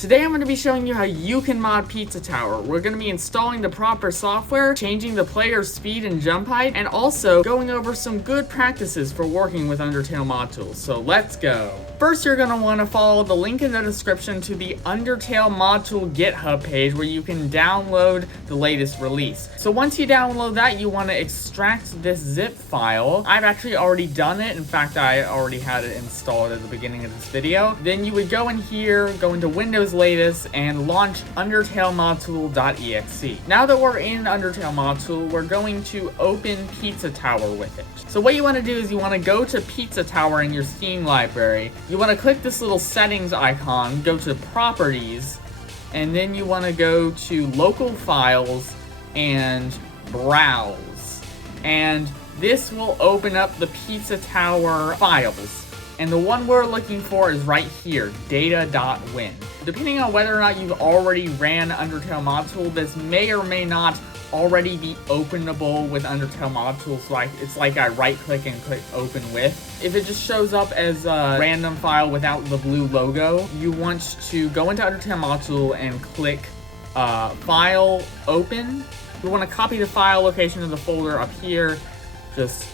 Today I'm going to be showing you how you can mod Pizza Tower. We're going to be installing the proper software, changing the player's speed and jump height, and also going over some good practices for working with UndertaleModTool. So let's go. First, you're going to want to follow the link in the description to the UndertaleModTool GitHub page where you can download the latest release. So once you download that, you want to extract this zip file. I've actually already done it. In fact, I already had it installed at the beginning of this video. Then you would go in here, go into Windows latest, and launch UndertaleModTool.exe. Now that we're in UndertaleModTool, we're going to open Pizza Tower with it. So what you want to do is you want to go to Pizza Tower in your Steam library. You want to click this little settings icon, go to properties, and then you want to go to local files and browse. And this will open up the Pizza Tower files. And the one we're looking for is right here, data.win. Depending on whether or not you've already ran UndertaleModTool, this may or may not already be openable with UndertaleModTool. So it's like I right click and click open with. If it just shows up as a random file without the blue logo, you want to go into UndertaleModTool and click File, Open. We want to copy the file location of the folder up here. Just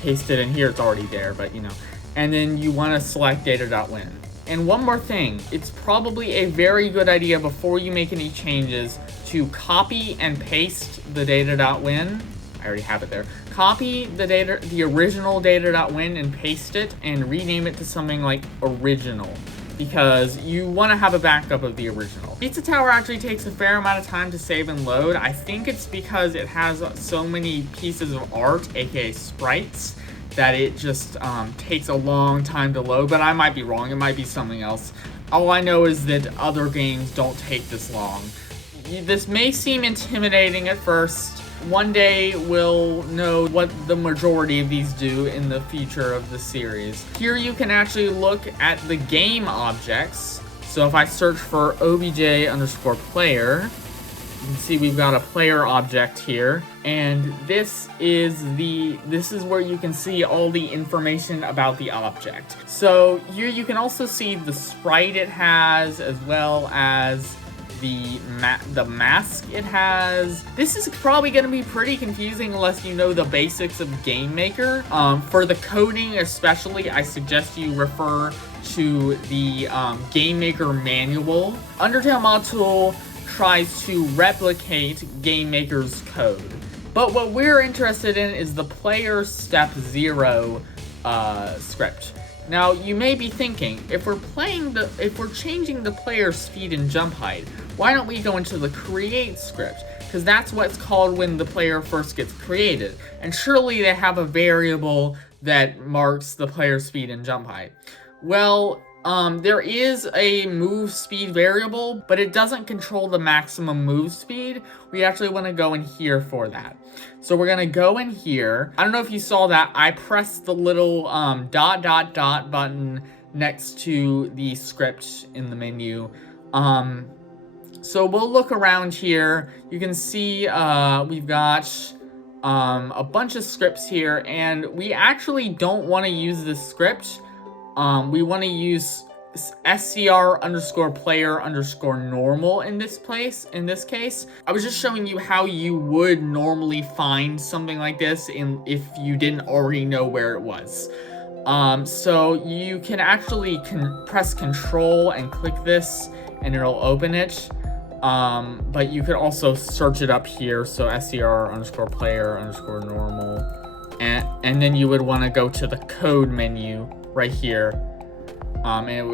paste it in here, it's already there, but you know. And then you want to select data.win. And one more thing, it's probably a very good idea before you make any changes to copy and paste the data.win. I already have it there. Copy the original data.win and paste it and rename it to something like original, because you want to have a backup of the original. Pizza Tower actually takes a fair amount of time to save and load. I think it's because it has so many pieces of art, aka sprites, that it just takes a long time to load, but I might be wrong. It might be something else. All I know is that other games don't take this long. This may seem intimidating at first. One day we'll know what the majority of these do in the future of the series. Here you can actually look at the game objects. So if I search for obj_player, you can see we've got a player object here, and this is where you can see all the information about the object. So here you can also see the sprite it has, as well as the mask it has. This is probably going to be pretty confusing unless you know the basics of GameMaker. For the coding especially, I suggest you refer to the GameMaker manual. UndertaleModTool tries to replicate GameMaker's code. But what we're interested in is the player step 0 script. Now you may be thinking, if we're changing the player's speed and jump height, why don't we go into the create script? Because that's what's called when the player first gets created. And surely they have a variable that marks the player's speed and jump height. Well, there is a move speed variable, but it doesn't control the maximum move speed. We actually want to go in here for that. So we're going to go in here. I don't know if you saw that. I pressed the little dot button next to the script in the menu. So we'll look around here. You can see we've got a bunch of scripts here, and we actually don't want to use this script. We want to use scr_player_normal in this case. I was just showing you how you would normally find something like this if you didn't already know where it was. So you can actually press Control and click this and it'll open it. But you could also search it up here. So scr_player_normal. And then you would want to go to the code menu right here, and you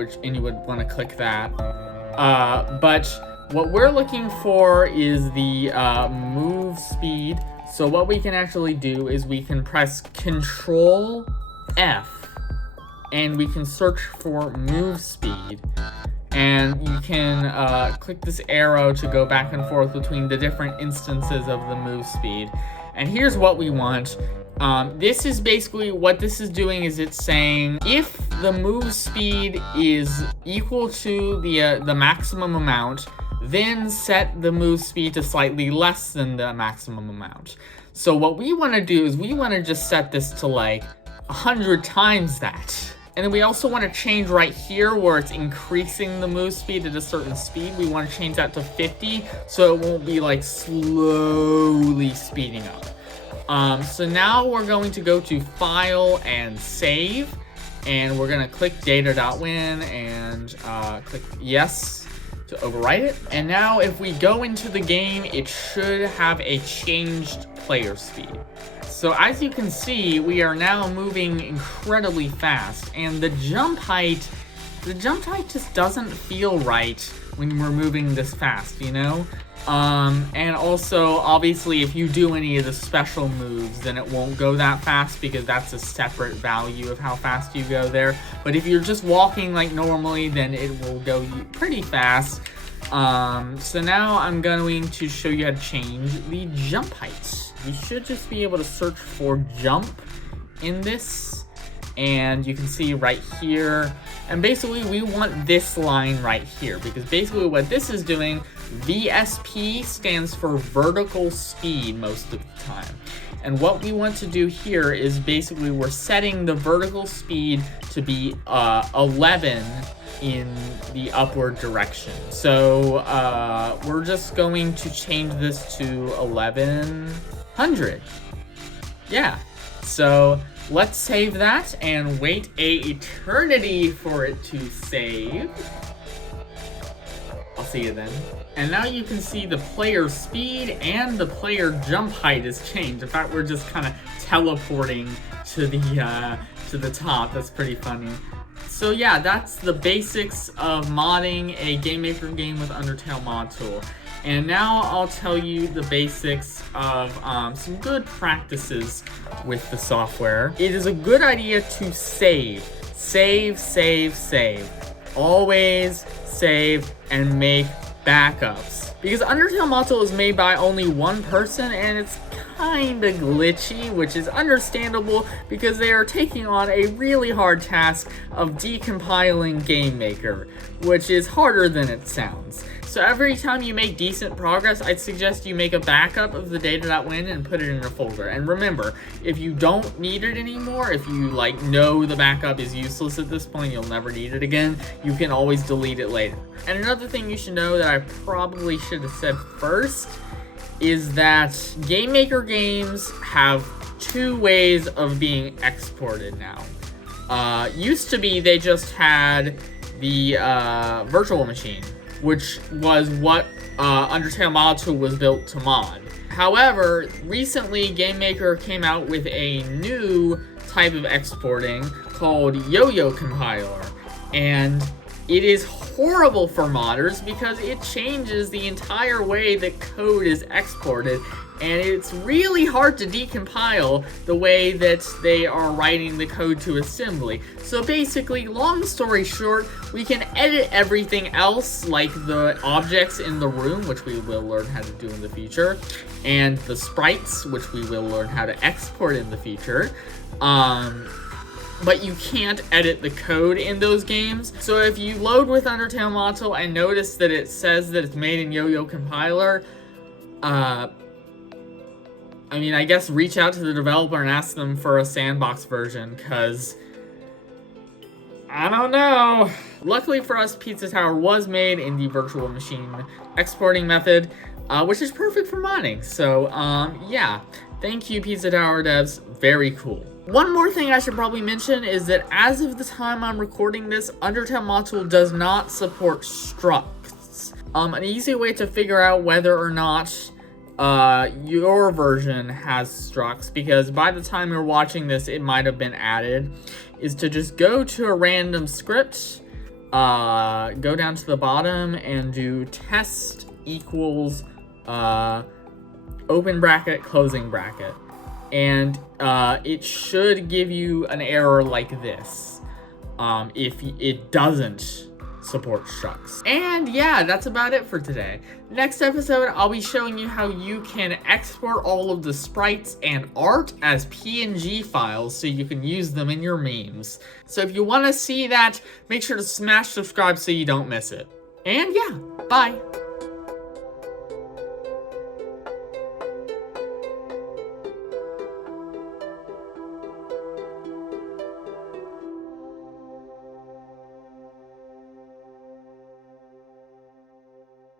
would want to click that. But what we're looking for is the move speed. So what we can actually do is we can press Control F, and we can search for move speed. And you can click this arrow to go back and forth between the different instances of the move speed. And here's what we want. This is basically what this is doing is it's saying if the move speed is equal to the maximum amount, then set the move speed to slightly less than the maximum amount. So what we want to do is we want to just set this to like 100 times that. And then we also want to change right here where it's increasing the move speed at a certain speed. We want to change that to 50 so it won't be like slowly speeding up. So now we're going to go to File and Save. And we're going to click data.win and click Yes to overwrite it. And now if we go into the game, it should have a changed player speed. So as you can see, we are now moving incredibly fast, and the jump height just doesn't feel right when we're moving this fast, you know? And also, obviously, if you do any of the special moves, then it won't go that fast because that's a separate value of how fast you go there. But if you're just walking like normally, then it will go pretty fast. So now I'm going to show you how to change the jump height. You should just be able to search for jump in this, and you can see right here. And basically we want this line right here, because basically what this is doing, VSP stands for vertical speed most of the time. And what we want to do here is basically we're setting the vertical speed to be 11 in the upward direction. So we're just going to change this to 1100. Yeah, so let's save that and wait a eternity for it to save. I'll see you then. And now you can see the player speed and the player jump height has changed. In fact, we're just kind of teleporting to the top. That's pretty funny. So yeah, that's the basics of modding a GameMaker game with UndertaleModTool. And now I'll tell you the basics of some good practices with the software. It is a good idea to save. Save, save, save. Always save and make backups. Because UndertaleModTool is made by only one person, and it's kinda glitchy, which is understandable because they are taking on a really hard task of decompiling GameMaker, which is harder than it sounds. So every time you make decent progress, I'd suggest you make a backup of the data.win and put it in a folder. And remember, if you don't need it anymore, if you know the backup is useless at this point, you'll never need it again, you can always delete it later. And another thing you should know that I probably should have said first is that GameMaker games have two ways of being exported now. Used to be they just had the virtual machine, which was what UndertaleModTool was built to mod. However, recently GameMaker came out with a new type of exporting called YoYo Compiler, and it is horrible for modders because it changes the entire way that code is exported, and it's really hard to decompile the way that they are writing the code to assembly. So basically, long story short, we can edit everything else, like the objects in the room, which we will learn how to do in the future, and the sprites, which we will learn how to export in the future. But you can't edit the code in those games. So if you load with UndertaleModTool and notice that it says that it's made in YoYo Compiler, I guess reach out to the developer and ask them for a sandbox version, because I don't know. Luckily for us, Pizza Tower was made in the virtual machine exporting method, which is perfect for modding. So, yeah. Thank you, Pizza Tower devs. Very cool. One more thing I should probably mention is that as of the time I'm recording this, UndertaleModTool does not support structs. An easy way to figure out whether or not your version has structs, because by the time you're watching this it might have been added, is to just go to a random script, go down to the bottom and do test equals open bracket, closing bracket. And it should give you an error like this if it doesn't support structs. And yeah, that's about it for today. Next episode, I'll be showing you how you can export all of the sprites and art as PNG files so you can use them in your memes. So if you want to see that, make sure to smash subscribe so you don't miss it. And yeah, bye!